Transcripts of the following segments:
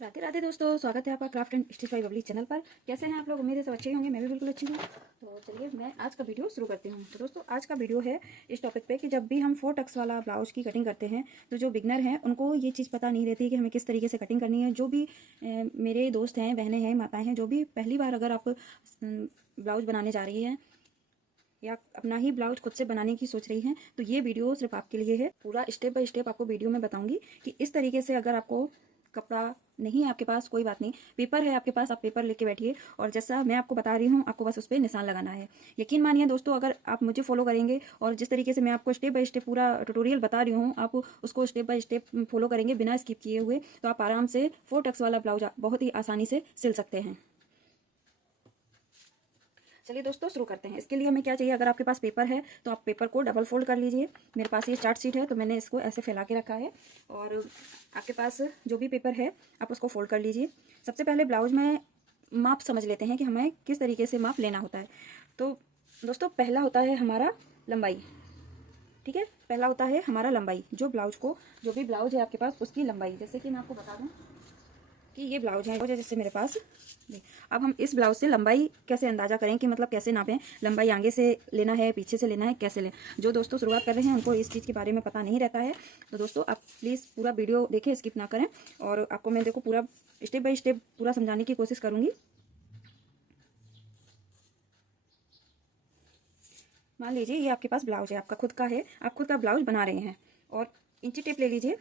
राधे राधे दोस्तों, स्वागत है आपका craft and stitch bye Babli channel पर। कैसे हैं आप लोग? उम्मीद है सब अच्छे होंगे। मैं भी बिल्कुल अच्छी हूँ। तो चलिए मैं आज का वीडियो शुरू करती हूँ। तो दोस्तों आज का वीडियो है इस टॉपिक पे कि जब भी हम 4 टक्स वाला ब्लाउज की कटिंग करते हैं तो जो बिगनर हैं उनको ये चीज़ पता नहीं रहती कि हमें किस तरीके से कटिंग करनी है। जो भी मेरे दोस्त हैं, बहनें हैं, माताएँ हैं, जो भी पहली बार अगर आप ब्लाउज बनाने जा रही हैं या अपना ही ब्लाउज खुद से बनाने की सोच रही हैं तो ये वीडियो सिर्फ आपके लिए है। पूरा स्टेप बाय स्टेप आपको वीडियो में बताऊंगी कि इस तरीके से अगर आपको कपड़ा नहीं है आपके पास, कोई बात नहीं, पेपर है आपके पास, आप पेपर लेके बैठिए और जैसा मैं आपको बता रही हूँ आपको बस उस पर निशान लगाना है। यकीन मानिए दोस्तों, अगर आप मुझे फॉलो करेंगे और जिस तरीके से मैं आपको स्टेप बाय स्टेप पूरा ट्यूटोरियल बता रही हूँ आप उसको स्टेप बाय स्टेप फॉलो करेंगे बिना स्किप किए हुए तो आप आराम से 4 टक्स वाला ब्लाउज बहुत ही आसानी से सिल सकते हैं। चलिए दोस्तों शुरू करते हैं। इसके लिए हमें क्या चाहिए? अगर आपके पास पेपर है तो आप पेपर को डबल फोल्ड कर लीजिए। मेरे पास ये चार्ट शीट है तो मैंने इसको ऐसे फैला के रखा है और आपके पास जो भी पेपर है आप उसको फोल्ड कर लीजिए। सबसे पहले ब्लाउज में माप समझ लेते हैं कि हमें किस तरीके से माप लेना होता है। तो दोस्तों पहला होता है हमारा लंबाई। ठीक है, पहला होता है हमारा लंबाई। जो भी ब्लाउज है आपके पास उसकी लंबाई, जैसे कि मैं आपको बता दूँ कि ये ब्लाउज है जैसे मेरे पास। अब हम इस ब्लाउज से लंबाई कैसे अंदाजा करें कि मतलब कैसे नापें, लंबाई आगे से लेना है, पीछे से लेना है, कैसे लें। जो दोस्तों शुरुआत कर रहे हैं उनको इस चीज़ के बारे में पता नहीं रहता है तो दोस्तों आप प्लीज़ पूरा वीडियो देखें, स्किप ना करें। और आपको मैं देखो पूरा स्टेप बाय स्टेप पूरा समझाने की कोशिश करूँगी। मान लीजिए ये आपके पास ब्लाउज है, आपका खुद का है, आप खुद का ब्लाउज बना रहे हैं और इंची टेप ले लीजिए।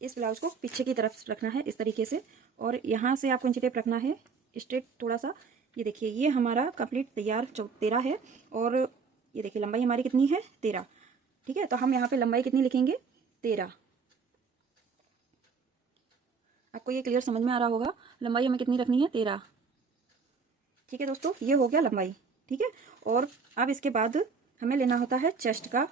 इस ब्लाउज को पीछे की तरफ रखना है इस तरीके से और यहाँ से आपको इंची टेप रखना है स्ट्रेट थोड़ा सा। ये देखिए ये हमारा कंप्लीट तैयार 13 है और ये देखिए लंबाई हमारी कितनी है? 13। ठीक है, तो हम यहाँ पे लंबाई कितनी लिखेंगे? 13। आपको ये क्लियर समझ में आ रहा होगा? लंबाई हमें कितनी रखनी है? 13। ठीक है दोस्तों, ये हो गया लंबाई। ठीक है, और अब इसके बाद हमें लेना होता है चेस्ट का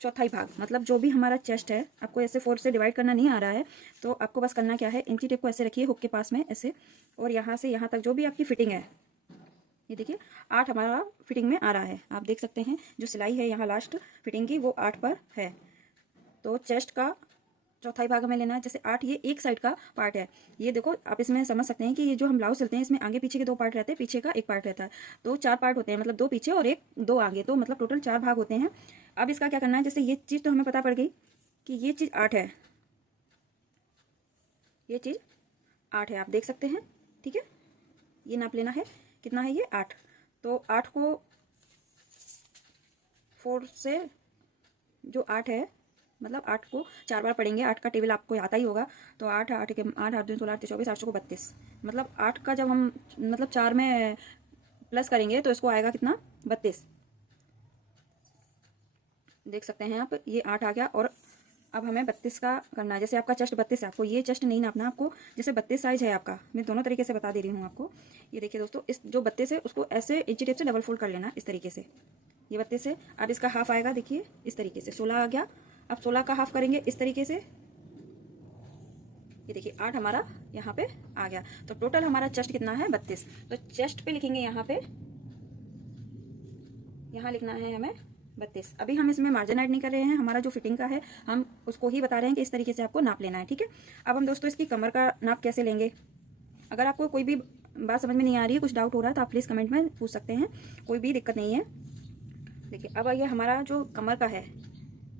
चौथाई भाग। मतलब जो भी हमारा चेस्ट है, आपको ऐसे 4 से डिवाइड करना नहीं आ रहा है तो आपको बस करना क्या है, इंची टेप को ऐसे रखिए हुक के पास में ऐसे और यहाँ से यहाँ तक जो भी आपकी फिटिंग है, ये देखिए 8 हमारा फिटिंग में आ रहा है। आप देख सकते हैं जो सिलाई है यहाँ लास्ट फिटिंग की वो 8 पर है। तो चेस्ट का चौथाई भाग हमें लेना है। जैसे 8 ये एक साइड का पार्ट है, ये देखो आप इसमें समझ सकते हैं कि ये जो हम ब्लाउज सिलते हैं इसमें आगे पीछे के 2 पार्ट रहते हैं, पीछे का 1 पार्ट रहता है। तो 4 पार्ट होते हैं, मतलब 2 पीछे और 2 आगे, तो मतलब टोटल 4 भाग होते हैं। अब इसका क्या करना है, जैसे ये चीज़ तो हमें पता पड़ गई कि ये चीज़ 8 है, ये चीज़ 8 है, आप देख सकते हैं। ठीक है, ये नाप लेना है, कितना है ये? 8। तो 8 को 4 से जो 8 है, मतलब 8 को 4 बार पढ़ेंगे। 8 का टेबल आपको आता ही होगा। तो 8 8 के 8 8 2 16 8 24 8 को 32, मतलब 8 का जब हम मतलब 4 में प्लस करेंगे तो इसको आएगा कितना? 32। देख सकते हैं आप, ये 8 आ गया। और अब हमें 32 का करना है। जैसे आपका चेस्ट 32 है, आपको ये चेस्ट नहीं नापना, आपको जैसे 32 साइज है आपका, मैं दोनों तरीके से बता दे रही हूँ आपको। ये देखिए दोस्तों, इस जो 32 है उसको ऐसे इंची टेप से डबल फोल्ड कर लेना इस तरीके से। ये 32 है, अब इसका हाफ आएगा, देखिए इस तरीके से 16 आ गया। अब 16 का हाफ करेंगे इस तरीके से। ये देखिए 8 हमारा यहाँ पे आ गया। तो टोटल हमारा चेस्ट कितना है? 32। तो चेस्ट पे लिखेंगे यहाँ पे, यहाँ लिखना है हमें 32। अभी हम इसमें मार्जिन ऐड नहीं कर रहे हैं, हमारा जो फिटिंग का है हम उसको ही बता रहे हैं कि इस तरीके से आपको नाप लेना है। ठीक है, अब हम दोस्तों इसकी कमर का नाप कैसे लेंगे? अगर आपको कोई भी बात समझ में नहीं आ रही है, कुछ डाउट हो रहा है तो आप प्लीज़ कमेंट में पूछ सकते हैं, कोई भी दिक्कत नहीं है। देखिए अब आइए हमारा जो कमर का है,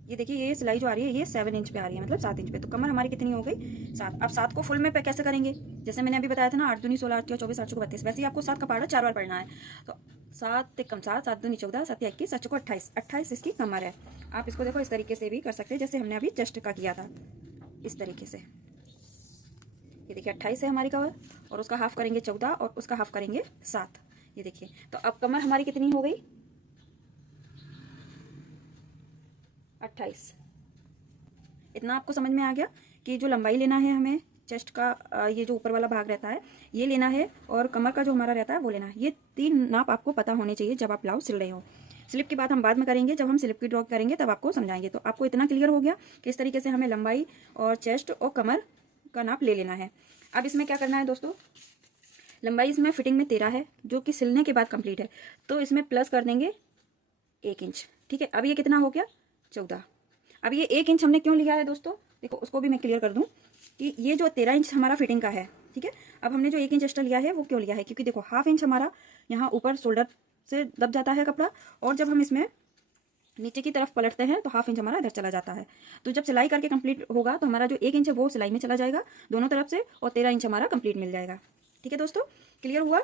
ये देखिए ये सिलाई जो आ रही है ये 7 इंच पे आ रही है, मतलब 7 इंच पे। तो कमर हमारी कितनी हो गई? 7। अब 7 को फुल में पे कैसे करेंगे? जैसे मैंने अभी बताया था ना, 8 दूनी 16 8 24 8 को 32, वैसे ही आपको 7 का पारा 4 बार पढ़ना है। तो 7 कम 7 7 दूनी 14 7 21 7 को 28, 28 इसकी कमर है। आप इसको देखो इस तरीके से भी कर सकते हैं जैसे हमने अभी चेस्ट का किया था, इस तरीके से। ये देखिए 28 है हमारी कमर और उसका हाफ करेंगे 14 और उसका हाफ करेंगे 7। ये देखिए, तो अब कमर हमारी कितनी हो गई? 28। इतना आपको समझ में आ गया कि जो लंबाई लेना है हमें चेस्ट का, ये जो ऊपर वाला भाग रहता है ये लेना है और कमर का जो हमारा रहता है वो लेना है। ये 3 नाप आपको पता होने चाहिए जब आप ब्लाउज सिल रहे हो। स्लिप की बात हम बाद में करेंगे, जब हम स्लिप की ड्रॉ करेंगे तब आपको समझाएंगे। तो आपको इतना क्लियर हो गया कि इस तरीके से हमें लंबाई और चेस्ट और कमर का नाप ले लेना है। अब इसमें क्या करना है दोस्तों, लंबाई इसमें फिटिंग में 13 है जो कि सिलने के बाद कंप्लीट है, तो इसमें प्लस कर देंगे 1 इंच। ठीक है, अब ये कितना हो गया? 14। अब ये 1 इंच हमने क्यों लिया है दोस्तों, देखो उसको भी मैं क्लियर कर दूं। कि ये जो 13 इंच हमारा फिटिंग का है, ठीक है। अब हमने जो 1 इंच एक्स्ट्रा लिया है वो क्यों लिया है, क्योंकि देखो हाफ इंच हमारा यहाँ ऊपर शोल्डर से दब जाता है कपड़ा, और जब हम इसमें नीचे की तरफ पलटते हैं तो हाफ इंच हमारा इधर चला जाता है। तो जब सिलाई करके कंप्लीट होगा तो हमारा जो 1 इंच है वो सिलाई में चला जाएगा दोनों तरफ से, और 13 इंच हमारा कंप्लीट मिल जाएगा। ठीक है दोस्तों, क्लियर हुआ।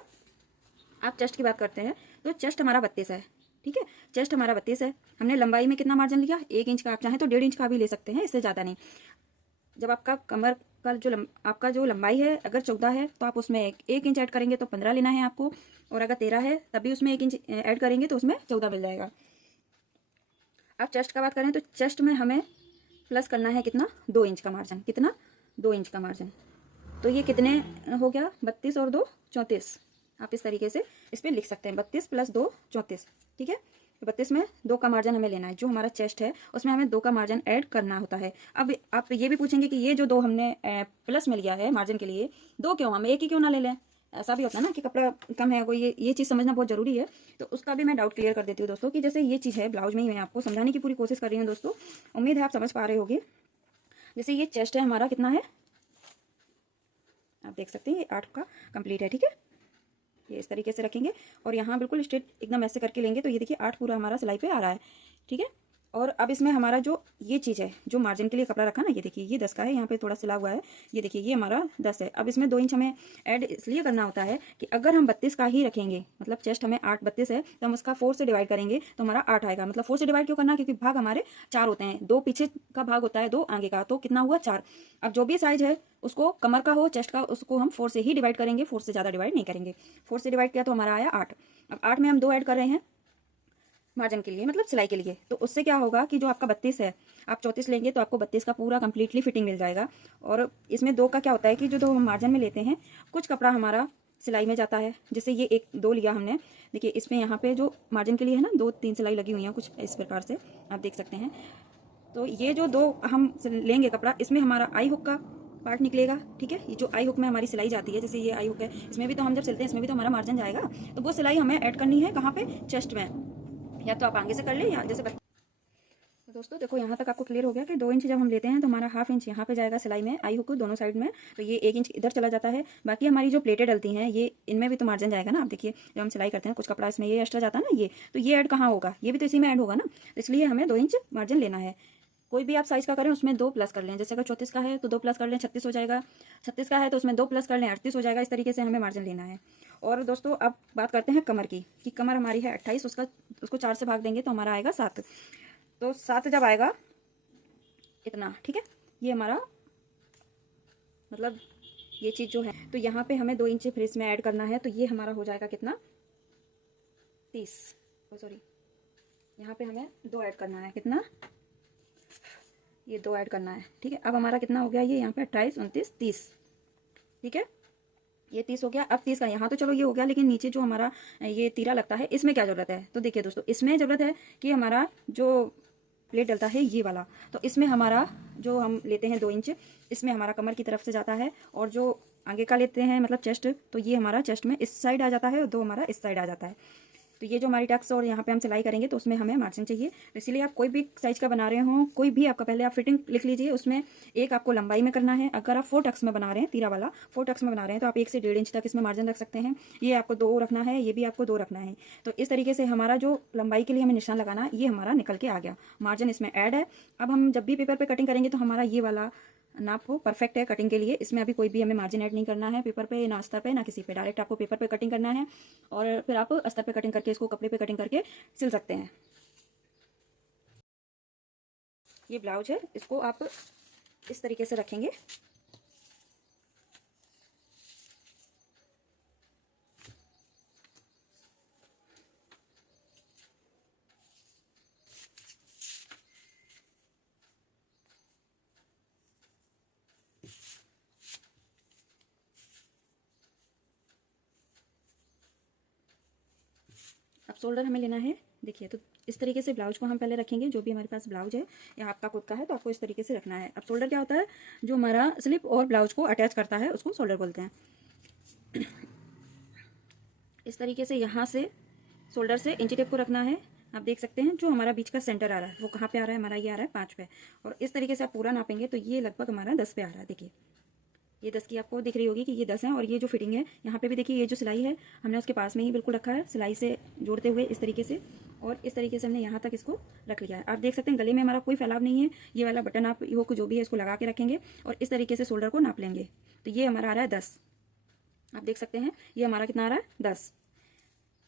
आप चेस्ट की बात करते हैं तो चेस्ट हमारा 32 है, ठीक है। चेस्ट हमारा 32 है। हमने लंबाई में कितना मार्जिन लिया, 1 इंच का। आप चाहें तो 1.5 इंच का भी ले सकते हैं, इससे ज़्यादा नहीं। जब आपका कमर का आपका जो लंबाई है अगर 14 है तो आप उसमें 1 इंच ऐड करेंगे तो 15 लेना है आपको, और अगर 13 है तभी उसमें 1 इंच ऐड करेंगे तो उसमें 14 मिल जाएगा। अब चेस्ट का बात करें तो चेस्ट में हमें प्लस करना है कितना, 2 इंच का मार्जिन। कितना, 2 इंच का मार्जिन। तो ये कितने हो गया, 32 और 2 34। आप इस तरीके से इस पर लिख सकते हैं, 32 + 2 34, ठीक है। तो 32 में 2 का मार्जिन हमें लेना है। जो हमारा चेस्ट है उसमें हमें 2 का मार्जिन ऐड करना होता है। अब आप ये भी पूछेंगे कि ये जो 2 हमने प्लस में लिया है मार्जिन के लिए, 2 क्यों, हम 1 ही क्यों ना ले लें। ऐसा भी होता है ना कि कपड़ा कम है कोई, ये चीज़ समझना बहुत ज़रूरी है। तो उसका भी मैं डाउट क्लियर कर देती हूँ दोस्तों, कि जैसे ये चीज़ है ब्लाउज में ही मैं आपको समझाने की पूरी कोशिश कर रही हूँ दोस्तों, उम्मीद है आप समझ पा रहे होंगे। जैसे ये चेस्ट है हमारा, कितना है आप देख सकते हैं, ये 8 का कंप्लीट है, ठीक है। ये इस तरीके से रखेंगे और यहाँ बिल्कुल स्ट्रेट एकदम ऐसे करके लेंगे तो ये देखिए 8 पूरा हमारा सिलाई पे आ रहा है, ठीक है। और अब इसमें हमारा जो ये चीज़ है, जो मार्जिन के लिए कपड़ा रखा ना, ये देखिए ये 10 का है, यहाँ पे थोड़ा सिला हुआ है, ये देखिए ये हमारा 10 है। अब इसमें 2 इंच हमें ऐड इसलिए करना होता है कि अगर हम 32 का ही रखेंगे, मतलब चेस्ट हमें 32 है तो हम उसका 4 से डिवाइड करेंगे तो हमारा 8 आएगा। मतलब 4 से डिवाइड क्यों करना, क्योंकि भाग हमारे 4 होते हैं, 2 पीछे का भाग होता है, 2 आगे का, तो कितना हुआ 4। अब जो भी साइज है उसको, कमर का हो चेस्ट का, उसको हम 4 से ही डिवाइड करेंगे, 4 से ज़्यादा डिवाइड नहीं करेंगे। 4 से डिवाइड किया तो हमारा आया 8। अब 8 में हम 2 ऐड कर रहे हैं मार्जिन के लिए, मतलब सिलाई के लिए। तो उससे क्या होगा कि जो आपका 32 है आप 34 लेंगे तो आपको 32 का पूरा कंप्लीटली फिटिंग मिल जाएगा। और इसमें 2 का क्या होता है कि जो 2 हम मार्जिन में लेते हैं, कुछ कपड़ा हमारा सिलाई में जाता है। जैसे ये 2 लिया हमने, देखिए इसमें यहाँ पे जो मार्जिन के लिए है ना 2-3 सिलाई लगी हुई है कुछ इस प्रकार से, आप देख सकते हैं। तो ये जो 2 हम लेंगे कपड़ा, इसमें हमारा आई हुक का पार्ट निकलेगा, ठीक है। ये जो आई हुक में हमारी सिलाई जाती है, जैसे ये आई हुक है, इसमें भी तो हम जब सिलते हैं इसमें भी तो हमारा मार्जिन जाएगा, तो वो सिलाई हमें ऐड करनी है कहाँ पे, चेस्ट में। या तो आप आगे से कर लें या जैसे तो दोस्तों देखो यहाँ तक आपको क्लियर हो गया कि 2 इंच जब हम लेते हैं तो हमारा हाफ इंच यहाँ पे जाएगा सिलाई में, आई हुक दोनों साइड में, तो ये 1 इंच इधर चला जाता है। बाकी हमारी जो प्लेटें डलती हैं ये, इनमें भी तो मार्जिन जाएगा ना। आप देखिए जब हम सिलाई करते हैं कुछ कपड़ा इसमें ये एक्स्ट्रा जाता है ना, ये तो ये ऐड कहाँ होगा, ये भी तो इसी में ऐड होगा ना। तो इसलिए हमें 2 इंच मार्जिन लेना है। कोई भी आप साइज़ का करें उसमें 2 प्लस कर लें। जैसे अगर 34 का है तो 2 प्लस कर लें, 36 हो जाएगा। 36 का है तो उसमें 2 प्लस कर लें, 38 हो जाएगा। इस तरीके से हमें मार्जिन लेना है। और दोस्तों अब बात करते हैं कमर की, कि कमर हमारी है 28, उसको 4 से भाग देंगे तो हमारा आएगा 7। तो 7 जब आएगा इतना, ठीक है। ये हमारा मतलब ये चीज़ जो है, तो यहाँ पे हमें 2 इंच फिर इसमें ऐड करना है, तो ये हमारा हो जाएगा कितना, 30। सॉरी, यहाँ पे हमें 2 ऐड करना है, कितना, ये 2 ऐड करना है, ठीक है। अब हमारा कितना हो गया, ये यहाँ पे 28, 29, 30, ठीक है। ये 30 हो गया। अब 30 का यहाँ तो चलो ये हो गया, लेकिन नीचे जो हमारा ये तीरा लगता है इसमें क्या ज़रूरत है, तो देखिए दोस्तों इसमें ज़रूरत है कि हमारा जो प्लेट डलता है ये वाला, तो इसमें हमारा जो हम लेते हैं 2 इंच, इसमें हमारा कमर की तरफ से जाता है, और जो आगे का लेते हैं मतलब चेस्ट, तो ये हमारा चेस्ट में इस साइड आ जाता है और 2 हमारा इस साइड आ जाता है। तो ये जो हमारी टक्स और यहाँ पे हम सिलाई करेंगे तो उसमें हमें मार्जिन चाहिए। तो इसीलिए आप कोई भी साइज का बना रहे हो, कोई भी आपका, पहले आप फिटिंग लिख लीजिए, उसमें एक आपको लंबाई में करना है। अगर आप 4 टक्स में बना रहे हैं, तीरा वाला 4 टक्स में बना रहे हैं, तो आप 1 से 1.5 इंच तक इसमें मार्जिन रख सकते हैं। ये आपको 2 रखना है, ये भी आपको 2 रखना है। तो इस तरीके से हमारा जो लंबाई के लिए हमें निशान लगाना है, ये हमारा निकल के आ गया, मार्जिन इसमें ऐड है। अब हम जब भी पेपर पर कटिंग करेंगे तो हमारा ये वाला नाप हो परफेक्ट है कटिंग के लिए। इसमें अभी कोई भी हमें मार्जिन ऐड नहीं करना है पेपर पे, ना अस्तर पे, ना किसी पे। डायरेक्ट आपको पेपर पे कटिंग करना है और फिर आप अस्तर पे कटिंग करके इसको कपड़े पे कटिंग करके सिल सकते हैं। ये ब्लाउज है, इसको आप इस तरीके से रखेंगे। अब शोल्डर हमें लेना है, देखिए तो इस तरीके से ब्लाउज को हम पहले रखेंगे। जो भी हमारे पास ब्लाउज है या आपका खुद का है तो आपको इस तरीके से रखना है। अब शोल्डर क्या होता है, जो हमारा स्लिप और ब्लाउज को अटैच करता है उसको शोल्डर बोलते हैं। इस तरीके से यहाँ से शोल्डर से इंची टेप को रखना है। आप देख सकते हैं जो हमारा बीच का सेंटर आ रहा है वो कहाँ पे आ रहा है, हमारा ये आ रहा है 5 पे। और इस तरीके से आप पूरा नापेंगे तो ये लगभग हमारा 10 पे आ रहा है। देखिए ये 10 की आपको दिख रही होगी कि ये 10 है। और ये जो फिटिंग है यहाँ पे भी देखिए, ये जो सिलाई है हमने उसके पास में ही बिल्कुल रखा है, सिलाई से जोड़ते हुए इस तरीके से, और इस तरीके से हमने यहाँ तक इसको रख लिया है। आप देख सकते हैं गले में हमारा कोई फैलाव नहीं है। ये वाला बटन आप हुक जो भी है इसको लगा के रखेंगे और इस तरीके से शोल्डर को नाप लेंगे। तो ये हमारा आ रहा है 10। आप देख सकते हैं ये हमारा कितना आ रहा है 10।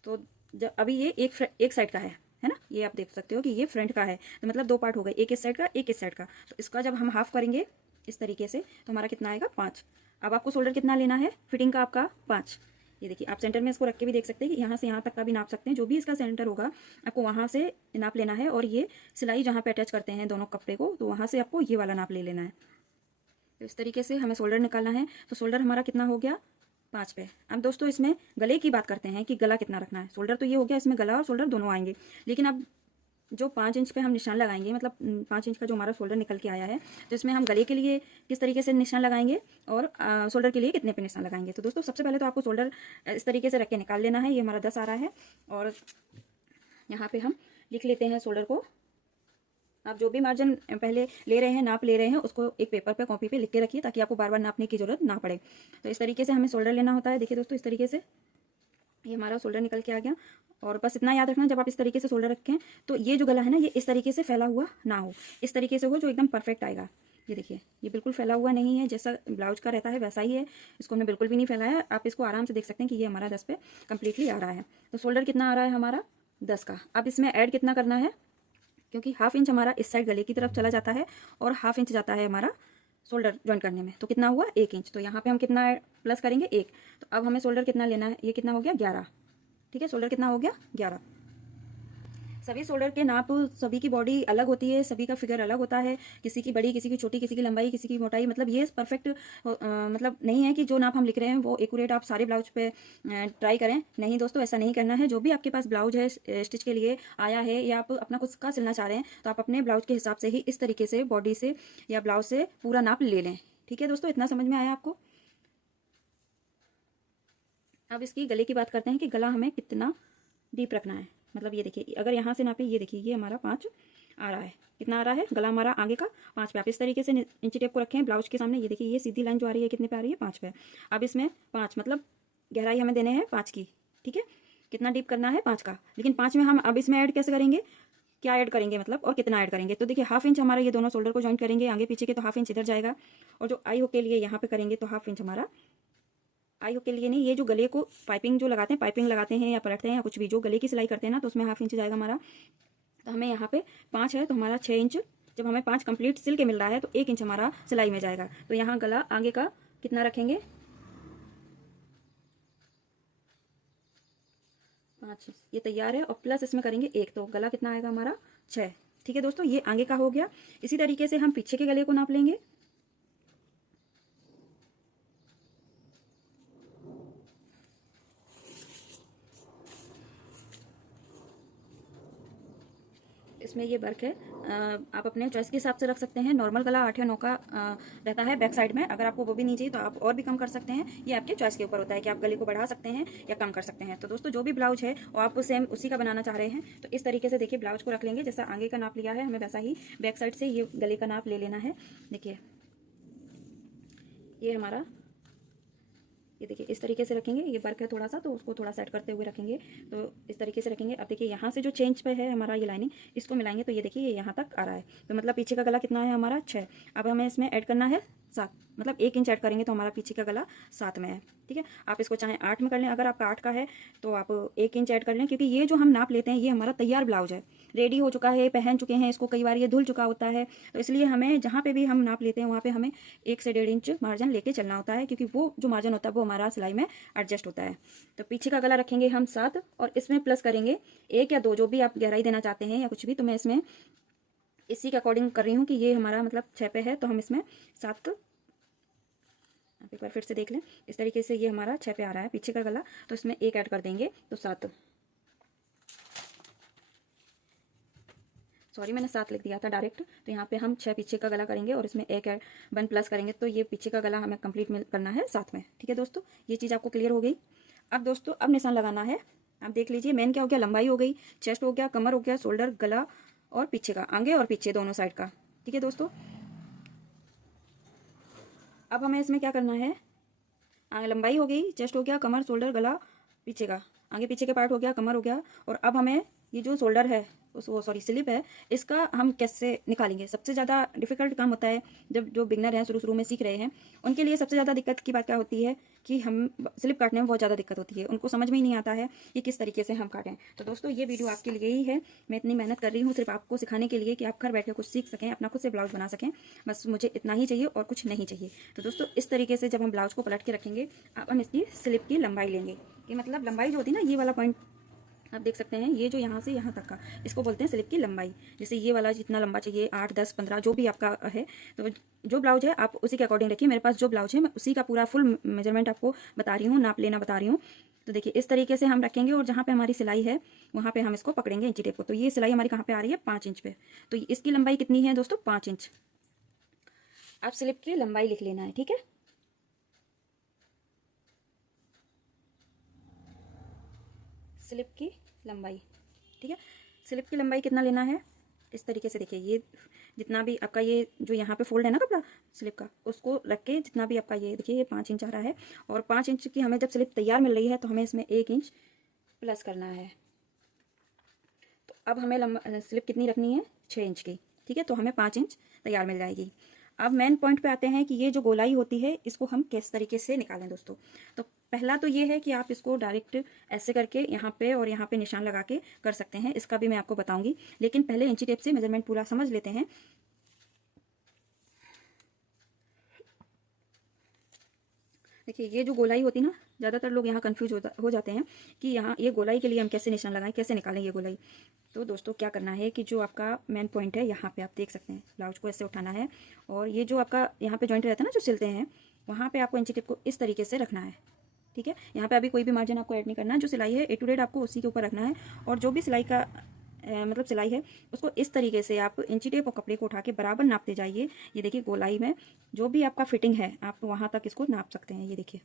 तो जब अभी ये एक साइड का है ना, ये आप देख सकते हो कि ये फ्रंट का है, तो मतलब 2 पार्ट हो गए, एक इस साइड का एक इस साइड का। तो इसका जब हम हाफ करेंगे इस तरीके से तो हमारा कितना आएगा 5। अब आपको शोल्डर कितना लेना है फिटिंग का आपका 5। ये देखिए आप सेंटर में इसको रख के भी देख सकते हैं कि यहाँ से यहाँ तक का भी नाप सकते हैं, जो भी इसका सेंटर होगा आपको वहाँ से नाप लेना है। और ये सिलाई जहाँ पे अटैच करते हैं दोनों कपड़े को, तो वहाँ से आपको ये वाला नाप ले लेना है। तो इस तरीके से हमें शोल्डर निकालना है। तो शोल्डर हमारा कितना हो गया 5 पे। अब दोस्तों इसमें गले की बात करते हैं कि गला कितना रखना है। शोल्डर तो ये हो गया, इसमें गला और शोल्डर दोनों आएंगे, लेकिन अब जो 5 इंच पे हम निशान लगाएंगे, मतलब 5 इंच का जो हमारा शोल्डर निकल के आया है, तो इसमें हम गले के लिए किस तरीके से निशान लगाएंगे और शोल्डर के लिए कितने पे निशान लगाएंगे। तो दोस्तों सबसे पहले तो आपको शोल्डर इस तरीके से रख के निकाल लेना है। ये हमारा 10 आ रहा है और यहाँ पे हम लिख लेते हैं शोल्डर को। आप जो भी मार्जिन पहले ले रहे हैं, नाप ले रहे हैं, उसको एक पेपर पे कॉपी पे लिख के रखिए ताकि आपको बार बार नापने की जरूरत ना पड़े। तो इस तरीके से हमें शोल्डर लेना होता है। देखिए दोस्तों इस तरीके से ये हमारा शोल्डर निकल के आ गया। और बस इतना याद रखना, जब आप इस तरीके से शोल्डर रखें तो ये जो गला है ना, ये इस तरीके से फैला हुआ ना हो, इस तरीके से हो जो एकदम परफेक्ट आएगा। ये देखिए ये बिल्कुल फैला हुआ नहीं है, जैसा ब्लाउज का रहता है वैसा ही है। इसको हमने बिल्कुल भी नहीं फैलाया। आप इसको आराम से देख सकते हैं कि ये हमारा 10 पे कंप्लीटली आ रहा है। तो शोल्डर कितना आ रहा है हमारा 10 का। अब इसमें ऐड कितना करना है, क्योंकि हाफ इंच हमारा इस साइड गले की तरफ चला जाता है और हाफ इंच जाता है हमारा शोल्डर ज्वाइन करने में। तो कितना हुआ 1 इंच। तो यहाँ पे हम कितना प्लस करेंगे 1। तो अब हमें शोल्डर कितना लेना है, ये कितना हो गया 11। ठीक है, शोल्डर कितना हो गया 11। सभी शोल्डर के नाप, सभी की बॉडी अलग होती है, सभी का फिगर अलग होता है, किसी की बड़ी, किसी की छोटी, किसी की लंबाई, किसी की मोटाई। मतलब ये परफेक्ट मतलब नहीं है कि जो नाप हम लिख रहे हैं वो एक्यूरेट आप सारे ब्लाउज पे ट्राई करें। नहीं दोस्तों, ऐसा नहीं करना है। जो भी आपके पास ब्लाउज है स्टिच के लिए आया है या आप अपना खुद का सिलना चाह रहे हैं, तो आप अपने ब्लाउज के हिसाब से ही इस तरीके से बॉडी से या ब्लाउज से पूरा नाप ले लें। ठीक है दोस्तों, इतना समझ में आया आपको। अब इसकी गले की बात करते हैं कि गला हमें कितना डीप रखना है। मतलब ये देखिए अगर यहाँ से नापे, ये देखिए ये हमारा 5 आ रहा है। कितना आ रहा है गला हमारा आगे का 5 पे। आप इस तरीके से इंची टेप को रखें ब्लाउज के सामने। ये देखिए ये सीधी लाइन जो आ रही है कितने पे आ रही है 5 पे। अब इसमें 5 मतलब गहराई हमें देने हैं 5 की। ठीक है, कितना डीप करना है 5 का। लेकिन 5 में हम अब इसमें ऐड कैसे करेंगे, क्या ऐड करेंगे मतलब, और कितना ऐड करेंगे। तो देखिए हाफ इंच हमारा ये दोनों शोल्डर को ज्वाइन करेंगे आगे पीछे के, तो हाफ इंच इधर जाएगा। और जो आई हो के लिए यहाँ पे करेंगे तो हाफ इंच हमारा आई हो के लिए नहीं, ये जो गले को पाइपिंग जो लगाते हैं, पाइपिंग लगाते हैं या पलटते हैं या कुछ भी, जो गले की सिलाई करते हैं ना, तो उसमें हाफ इंच जाएगा हमारा। तो हमें यहाँ पे 5 है तो हमारा 6 इंच। जब हमें 5 कंप्लीट सिल के मिल रहा है तो 1 इंच हमारा सिलाई में जाएगा। तो यहाँ गला आगे का कितना रखेंगे 5, ये तैयार है। और प्लस इसमें करेंगे 1, तो गला कितना आएगा हमारा 6। ठीक है दोस्तों, ये आगे का हो गया। इसी तरीके से हम पीछे के गले को नाप लेंगे। इसमें ये वर्क है, आप अपने चॉइस के हिसाब से रख सकते हैं। नॉर्मल गला 8 या 9 का रहता है बैक साइड में। अगर आपको वो भी नहीं चाहिए तो आप और भी कम कर सकते हैं। ये आपके चॉइस के ऊपर होता है कि आप गले को बढ़ा सकते हैं या कम कर सकते हैं। तो दोस्तों जो भी ब्लाउज है वो आप सेम उसी का बनाना चाह रहे हैं तो इस तरीके से देखिए ब्लाउज को रख लेंगे। जैसा आगे का नाप लिया है हमें वैसा ही बैक साइड से ये गले का नाप ले लेना है। देखिए ये हमारा, ये देखिए इस तरीके से रखेंगे। ये वर्क है थोड़ा सा तो उसको थोड़ा सेट करते हुए रखेंगे। तो इस तरीके से रखेंगे। अब देखिए यहाँ से जो चेंज पे है हमारा ये लाइनिंग, इसको मिलाएंगे तो ये देखिए ये यहाँ तक आ रहा है। तो मतलब पीछे का गला कितना है हमारा 6। अब हमें इसमें ऐड करना है 7, मतलब 1 इंच ऐड करेंगे तो हमारा पीछे का गला 7 में है। ठीक है, आप इसको चाहे 8 में कर लें। अगर आपका 8 का है तो आप 1 इंच ऐड कर लें, क्योंकि ये जो हम नाप लेते हैं ये हमारा तैयार ब्लाउज है, रेडी हो चुका है, पहन चुके हैं इसको, कई बार ये धुल चुका होता है। तो इसलिए हमें जहाँ पे भी हम नाप लेते हैं वहाँ पे हमें 1 से 1.5 इंच मार्जिन लेके चलना होता है, क्योंकि वो जो मार्जिन होता है वो हमारा सिलाई में एडजस्ट होता है। तो पीछे का गला रखेंगे हम 7 और इसमें प्लस करेंगे 1 या 2, जो भी आप गहराई देना चाहते हैं या कुछ भी। तो मैं इसमें इसी के अकॉर्डिंग कर रही हूँ कि ये हमारा मतलब 6 पे है तो हम इसमें 7, आप एक बार फिर से देख लें। इस तरीके से ये हमारा 6 पे आ रहा है पीछे का गला, तो इसमें 1 ऐड कर देंगे तो 7, सॉरी मैंने 7 लिख दिया था डायरेक्ट। तो यहाँ पे हम 6 पीछे का गला करेंगे और इसमें 1 1 प्लस करेंगे तो ये पीछे का गला हमें कंप्लीट करना है 7 में। ठीक है दोस्तों, ये चीज़ आपको क्लियर हो गई। अब दोस्तों अब निशान लगाना है। आप देख लीजिए मेन क्या हो गया, लंबाई हो गई, चेस्ट हो गया, कमर हो गया, शोल्डर, गला और पीछे का, आगे और पीछे दोनों साइड का। ठीक है दोस्तों, अब हमें इसमें क्या करना है, आगे लंबाई हो गई, चेस्ट हो गया, कमर, शोल्डर, गला, पीछे का आगे पीछे के पार्ट हो गया, कमर हो गया। और अब हमें ये जो शोल्डर है वो सॉरी स्लिप है, इसका हम कैसे निकालेंगे। सबसे ज़्यादा डिफिकल्ट काम होता है जब जो बिगनर हैं, शुरू में सीख रहे हैं, उनके लिए सबसे ज़्यादा दिक्कत की बात क्या होती है कि हम स्लिप काटने में बहुत ज़्यादा दिक्कत होती है, उनको समझ में ही नहीं आता है कि किस तरीके से हम काटें। तो दोस्तों ये वीडियो आपके लिए ही है, मैं इतनी मेहनत कर रही हूँ सिर्फ आपको सिखाने के लिए कि आप घर बैठे कुछ सीख सकें, अपना खुद से ब्लाउज बना सकें, बस मुझे इतना ही चाहिए और कुछ नहीं चाहिए। तो दोस्तों इस तरीके से जब हम ब्लाउज को पलट के रखेंगे, अब हम इसकी स्लिप की लंबाई लेंगे, कि मतलब लंबाई जो होती है ना, ये वाला पॉइंट आप देख सकते हैं, ये जो यहाँ से यहाँ तक का, इसको बोलते हैं स्लिप की लंबाई। जैसे ये वाला जितना लंबा चाहिए, 8, 10, 15 जो भी आपका है, तो जो ब्लाउज है आप उसी के अकॉर्डिंग रखिए। मेरे पास जो ब्लाउज है मैं उसी का पूरा फुल मेजरमेंट आपको बता रही हूँ, नाप लेना बता रही हूँ। तो देखिए इस तरीके से हम रखेंगे और जहाँ पे हमारी सिलाई है वहाँ पे हम इसको पकड़ेंगे इंची टेप को। तो ये सिलाई हमारी कहाँ पे आ रही है, 5 इंच पे। तो इसकी लंबाई कितनी है दोस्तों, 5 इंच। आप स्लिप की लंबाई लिख लेना है, ठीक है। स्लिप की लंबाई, ठीक है। स्लिप की लंबाई कितना लेना है, इस तरीके से देखिए, ये जितना भी आपका ये जो यहाँ पे फोल्ड है ना कपड़ा स्लिप का, उसको रख के जितना भी आपका ये देखिए, ये 5 इंच आ रहा है। और 5 इंच की हमें जब स्लिप तैयार मिल रही है तो हमें इसमें 1 इंच प्लस करना है। तो अब हमें स्लिप कितनी रखनी है, 6 इंच की, ठीक है। तो हमें 5 इंच तैयार मिल जाएगी। अब मेन पॉइंट पे आते हैं कि ये जो गोलाई होती है इसको हम किस तरीके से निकालें दोस्तों। तो पहला तो ये है कि आप इसको डायरेक्ट ऐसे करके यहाँ पे और यहाँ पे निशान लगा के कर सकते हैं, इसका भी मैं आपको बताऊंगी। लेकिन पहले इंची टेप से मेजरमेंट पूरा समझ लेते हैं। देखिए ये जो गोलाई होती है ना, ज़्यादातर लोग यहाँ कंफ्यूज हो जाते हैं कि यहाँ ये गोलाई के लिए हम कैसे निशान लगाएं, कैसे निकालें ये गोलाई। तो दोस्तों क्या करना है कि जो आपका मेन पॉइंट है, यहाँ पे आप देख सकते हैं, ब्लाउज को ऐसे उठाना है और ये जो आपका यहाँ पे जॉइंट रहता है ना जो सिलते हैं, वहाँ पे आपको इंची टेप को इस तरीके से रखना है, ठीक है। यहाँ पे अभी कोई भी मार्जिन आपको ऐड नहीं करना है, जो सिलाई है A to Z आपको उसी के ऊपर रखना है। और जो भी सिलाई का मतलब सिलाई है उसको इस तरीके से आप इंची टेप और कपड़े को उठा के बराबर नापते जाइए। ये देखिए गोलाई में जो भी आपका फिटिंग है आप वहाँ तक इसको नाप सकते हैं। ये देखिए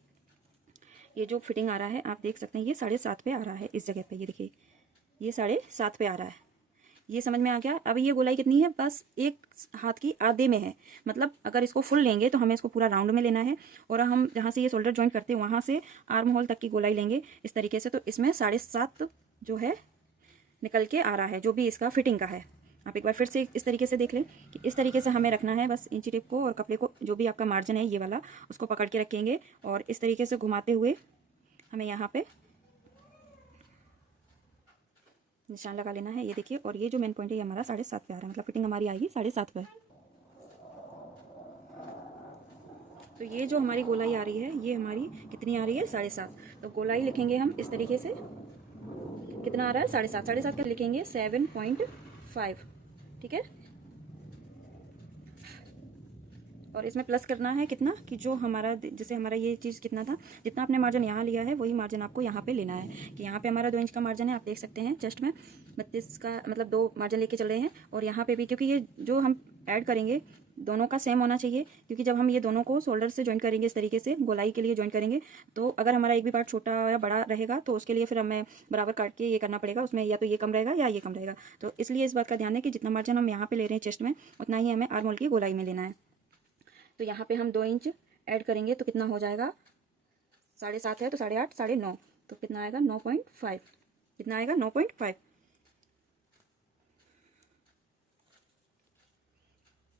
ये जो फिटिंग आ रहा है आप देख सकते हैं, ये 7.5 पे आ रहा है इस जगह पे। ये देखिए ये 7.5 पे आ रहा है, ये समझ में आ गया। अब ये गोलाई कितनी है, बस एक हाथ की आधे में है। मतलब अगर इसको फुल लेंगे तो हमें इसको पूरा राउंड में लेना है और हम जहाँ से ये शोल्डर जॉइंट करते हैं वहाँ से आर्म होल तक की गोलाई लेंगे इस तरीके से। तो इसमें 7.5 जो है निकल के आ रहा है, जो भी इसका फिटिंग का है। आप एक बार फिर से इस तरीके से देख लें कि इस तरीके से हमें रखना है। बस इंची टेप को और कपड़े को, जो भी आपका मार्जिन है ये वाला, उसको पकड़ के रखेंगे और इस तरीके से घुमाते हुए हमें यहाँ पे निशान लगा लेना है। ये देखिए, और ये जो मेन पॉइंट है ये हमारा 7.5 पे आ रहा है, मतलब फिटिंग हमारी आएगी 7.5 पे। तो ये जो हमारी गोलाई आ रही है ये हमारी कितनी आ रही है, 7.5। तो गोलाई लिखेंगे हम इस तरीके से, कितना आ रहा है, 7.5। 7.5 का लिखेंगे 7.5, ठीक है। और इसमें प्लस करना है कितना, कि जो हमारा जैसे हमारा ये चीज़ कितना था, जितना आपने मार्जिन यहाँ लिया है वही मार्जिन आपको यहाँ पे लेना है। कि यहाँ पे हमारा 2 इंच का मार्जिन है, आप देख सकते हैं चेस्ट में 32 का, मतलब 2 मार्जिन लेके चल रहे हैं। और यहाँ पे भी, क्योंकि ये जो हम ऐड करेंगे दोनों का सेम होना चाहिए, क्योंकि जब हम ये दोनों को शोल्डर से ज्वाइन करेंगे इस तरीके से गोलाई के लिए ज्वाइन करेंगे, तो अगर हमारा एक भी पार्ट छोटा या बड़ा रहेगा तो उसके लिए फिर हमें बराबर काट के ये करना पड़ेगा, उसमें या तो ये कम रहेगा या ये कम रहेगा। तो इसलिए इस बात का ध्यान है कि जितना मार्जिन हम यहाँ पे ले रहे हैं चेस्ट में, उतना ही हमें आर्म होल की गोलाई में लेना है। तो यहाँ पे हम 2 इंच ऐड करेंगे तो कितना हो जाएगा, 7.5 है तो 8.5, 9.5, तो कितना आएगा 9.5, कितना आएगा 9.5।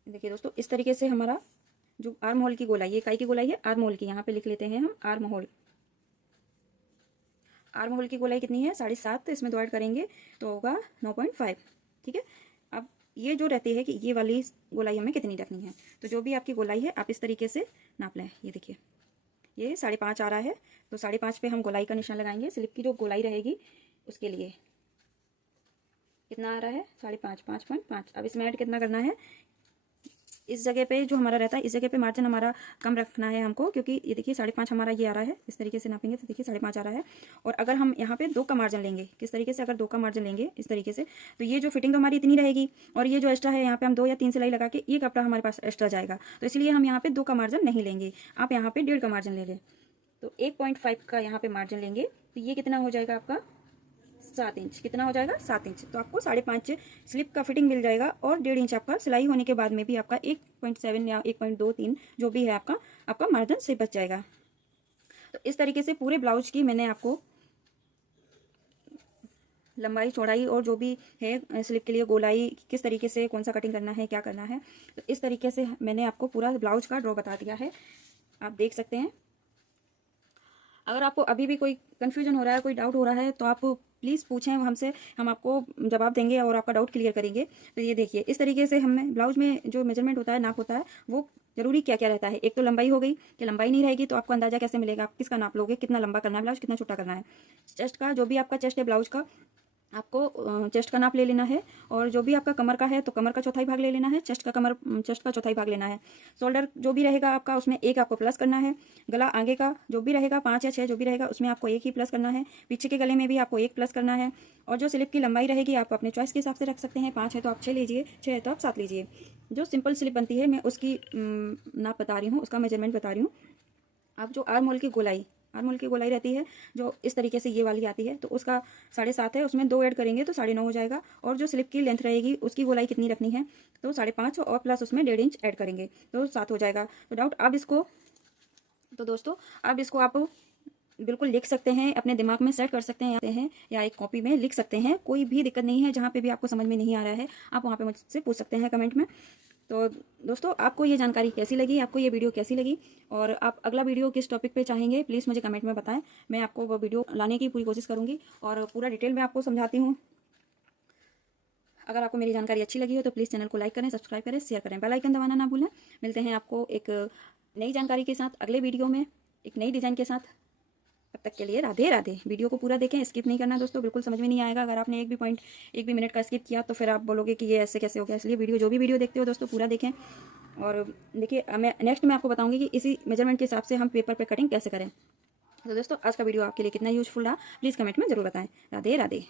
देखिए दोस्तों इस तरीके से हमारा जो आर्म होल की गोलाई, ये काई की गोलाई है, आर्म होल की, यहाँ पे लिख लेते हैं हम आर्म होल। आर्म होल की गोलाई कितनी है, 7.5, तो इसमें 2 ऐड करेंगे तो होगा 9.5, ठीक है। अब ये जो रहती है कि ये वाली गोलाई हमें कितनी रखनी है, तो जो भी आपकी गोलाई है आप इस तरीके से नाप लें। ये देखिए ये 5.5 आ रहा है, तो 5.5 पे हम गोलाई का निशान लगाएंगे। स्लिप की जो गोलाई रहेगी उसके लिए कितना आ रहा है, 5.5, 5.5। अब इसमें ऐड कितना करना है, इस जगह पे जो हमारा रहता है इस जगह पे मार्जिन हमारा कम रखना है हमको, क्योंकि ये देखिए 5.5 हमारा ये आ रहा है, इस तरीके से नापेंगे तो देखिए 5.5 आ रहा है। और अगर हम यहाँ पे 2 का मार्जिन लेंगे, किस तरीके से, अगर 2 का मार्जिन लेंगे इस तरीके से, तो ये जो फिटिंग हमारी इतनी रहेगी और ये जो एक्स्ट्रा है यहाँ पे हम 2 या 3 सिलाई लगा के ये कपड़ा हमारे पास एक्स्ट्रा जाएगा। तो इसलिए हम यहाँ पे 2 का मार्जिन नहीं लेंगे, आप यहाँ पे 1.5 का मार्जिन ले लें। तो 1.5 का यहाँ पे मार्जिन लेंगे तो ये कितना हो जाएगा आपका 7 इंच। कितना हो जाएगा? 7 इंच। तो आपको 5.5 स्लिप का फिटिंग मिल जाएगा और 1.5 इंच आपका सिलाई होने के बाद में भी आपका 1.7 या 1.23 जो भी है आपका मार्जिन से बच जाएगा। तो इस तरीके से पूरे ब्लाउज की मैंने आपको लंबाई चौड़ाई और जो भी है स्लिप के लिए गोलाई किस तरीके से कौन सा कटिंग करना है, क्या करना है, तो इस तरीके से मैंने आपको पूरा ब्लाउज का ड्रॉ बता दिया है। आप देख सकते हैं। अगर आपको अभी भी कोई कन्फ्यूजन हो रहा है, कोई डाउट हो रहा है, तो आप प्लीज़ पूछें हमसे, हम आपको जवाब देंगे और आपका डाउट क्लियर करेंगे। तो ये देखिए, इस तरीके से हमें ब्लाउज में जो मेजरमेंट होता है, नाप होता है, वो जरूरी क्या क्या रहता है। एक तो लंबाई हो गई, कि लंबाई नहीं रहेगी तो आपको अंदाजा कैसे मिलेगा, आप किसका नाप लोगे, कितना लंबा करना है ब्लाउज, कितना छोटा करना है। चेस्ट का, जो भी आपका चेस्ट है ब्लाउज का, आपको चेस्ट का नाप ले लेना है। और जो भी आपका कमर का है तो कमर का चौथाई भाग ले लेना है, चेस्ट का चौथाई भाग लेना है। शोल्डर जो भी रहेगा आपका, उसमें 1 आपको प्लस करना है। गला आगे का जो भी रहेगा 5 या 6 जो भी रहेगा, उसमें आपको 1 ही प्लस करना है। पीछे के गले में भी आपको 1 प्लस करना है। और जो स्लिप की लंबाई रहेगी आप अपने चॉइस के हिसाब से रख सकते हैं। 5 है तो आप 6 लीजिए, 6 है तो आप 7 लीजिए। जो सिंपल स्लिप बनती है मैं उसकी नाप बता रही हूँ, उसका मेजरमेंट बता रही हूँ। आप जो आर्म होल की गोलाई रहती है, जो इस तरीके से ये वाली आती है, तो उसका 7.5 है, उसमें 2 ऐड करेंगे तो 9.5 हो जाएगा। और जो स्लिप की लेंथ रहेगी उसकी गोलाई कितनी रखनी है, तो 5.5 और प्लस उसमें 1.5 इंच ऐड करेंगे तो 7 हो जाएगा। तो डाउट आप इसको, तो दोस्तों अब इसको आप बिल्कुल लिख सकते हैं, अपने दिमाग में सेट कर सकते हैं या एक कॉपी में लिख सकते हैं। कोई भी दिक्कत नहीं है, जहाँ पे भी आपको समझ में नहीं आ रहा है आप वहाँ पे मुझसे पूछ सकते हैं कमेंट में। तो दोस्तों आपको ये जानकारी कैसी लगी, आपको ये वीडियो कैसी लगी, और आप अगला वीडियो किस टॉपिक पे चाहेंगे प्लीज़ मुझे कमेंट में बताएं। मैं आपको वो वीडियो लाने की पूरी कोशिश करूँगी और पूरा डिटेल में आपको समझाती हूँ। अगर आपको मेरी जानकारी अच्छी लगी हो तो प्लीज़ चैनल को लाइक करें, सब्सक्राइब करें, शेयर करें, बेल आइकन दबाना ना भूलें। मिलते हैं आपको एक नई जानकारी के साथ अगले वीडियो में, एक नई डिज़ाइन के साथ। तब तक के लिए राधे राधे। वीडियो को पूरा देखें, स्किप नहीं करना दोस्तों, बिल्कुल समझ में नहीं आएगा। अगर आपने एक भी मिनट का स्किप किया तो फिर आप बोलोगे कि ये ऐसे कैसे हो गया। इसलिए जो भी वीडियो देखते हो दोस्तों पूरा देखें। और देखिए, मैं नेक्स्ट में आपको बताऊंगी कि इसी मेजरमेंट के हिसाब से हम पेपर पे कटिंग कैसे करें। तो दोस्तों आज का वीडियो आपके लिए कितना यूजफुल रहा प्लीज़ कमेंट में ज़रूर बताएं। राधे राधे।